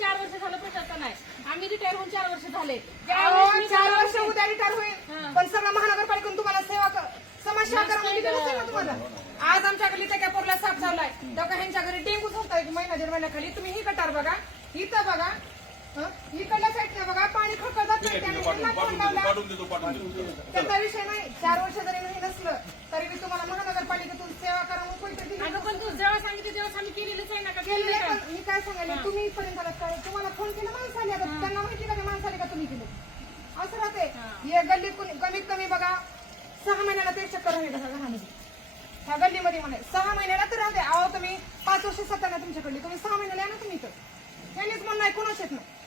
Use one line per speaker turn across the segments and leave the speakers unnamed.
चार वर्ष झालं प्रशासन आहे आम्ही रिटायर होऊन चार वर्ष झाले.
अहो,
ज्यावेळेस मी
चार वर्ष उद्या रिटायर होईल. पण सगळं महानगरपालिकेतून तुम्हाला सेवा क- समाजसेवा करा म्हणजे दिलं नसेल ना तुम्हाला? आज आमच्या घरी त्या पोरला साप चाललाय तेव्हा ह्यांच्या घरी डेंगू होता एक महिना दीड महिन्याखाली तुम्ही ही कटार बघा. इथं बघा. हं? इकडल्या साईडने बघा. पाणी खळखळतात नाही त्याने ह्यांना फोन लावला.
पाठवून देतो पाठवून देतो.
त्याचा विषय नाही. चार वर्ष जरी नाही नसलं तरी मी तुम्हाला महानगरपालिकेतून सेवा करा म्हणून कोणतं दिलं
अगं पण तू जेव्हा सांगितलं तेव्हा आम्ही केलेलंच आहे ना का
केलेलं
केलेलं
आहे,
आहे
पण मी काय सांगायला तुम्ही इथपर्यंत आलात काय तुम्हाला फोन केला माणसं आली आता. त्यांना माहिती का ते माणसं आली का तुम्ही केलं असं राहते हे. गल्लीत कुणी कमीत कमी बघा सहा महिन्याला ते चक्कर राहिले बघा घरामध्ये. ह्या गल्लीमध्ये म्हणे सहा महिन्याला तर राहते अहो तुम्ही पाच वर्ष सत्ता ना तुमच्याकडली. तुम्ही सहा महिन्याला या ना तुम्ही इथं. ह्यानेच म्हणणं आहे कोणाच येत नाही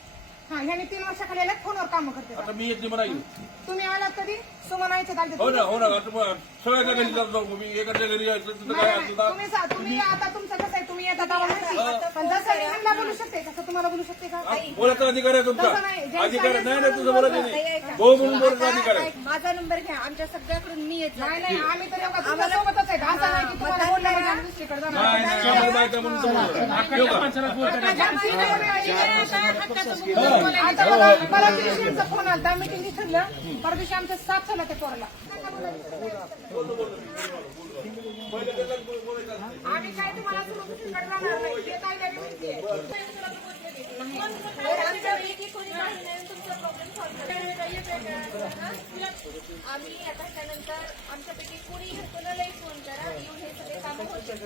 हा ह्याने तीन वर्षाखाली आल्यात फोनवर काम करते
आता मी येत नाही म्हणा येऊ
तुम्ही आलात कधी? सुमनायचे चालते
हो ना हो ना आता मग सगळ्याच्या घरी जातो मी एकाच्या घरी जायचं तिथं काय
नाही,
असतं
नाही, तुम्ही सा- तुम्ही आता तुमचं कसं आहे तुम्ही येतात आम्हाला माहिती. पण जसं बोलू शकते तसं तुम्हाला बोलू शकते का
बोलायचा अधिकार आहे तुमचा
तसं नाही,
अधिकार आहे. नाही नाही तुझं बोलायचं नाही भाऊ म्हणून बोलायचा अधिकार आहे
माझा नंबर घ्या आमच्या सगळ्याकडून मी येत
नाही नाही आम्ही तर एवढा तुमच्या सोबतच आहे असं नाही की तुम्हाला आम्ही दुसरीकडे जाणार.
नाही नाही आम्हाला माहिती आहे म्हणून समजलं. ठेवू का?
आता फोन आला ठरलं परदेशी दिवशी आमचा साथ झाला त्या पोराला आम्ही
आता त्यानंतर आमच्यापैकी कोणी कोणालाही फ़ोन करा येऊन हे सगळे कामं होतील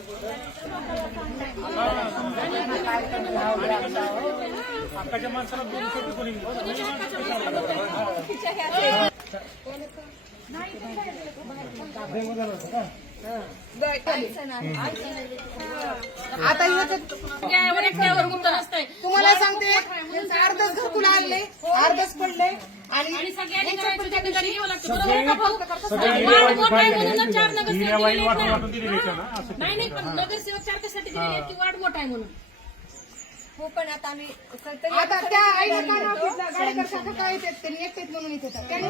आता ह्याच्यात
त्यावर एकट्यावर गुंतलं नसतंय
तुम्हाला सांगते अर्धच घरकुल आणले अर्धच पडले आणि
नगरसेवक. नाही. चार कशासाठी वाढ मोठा आहे म्हणून.
हो पण आता आम्ही तरी
आता त्या आईला काय म्हणून येतात. त्यांनी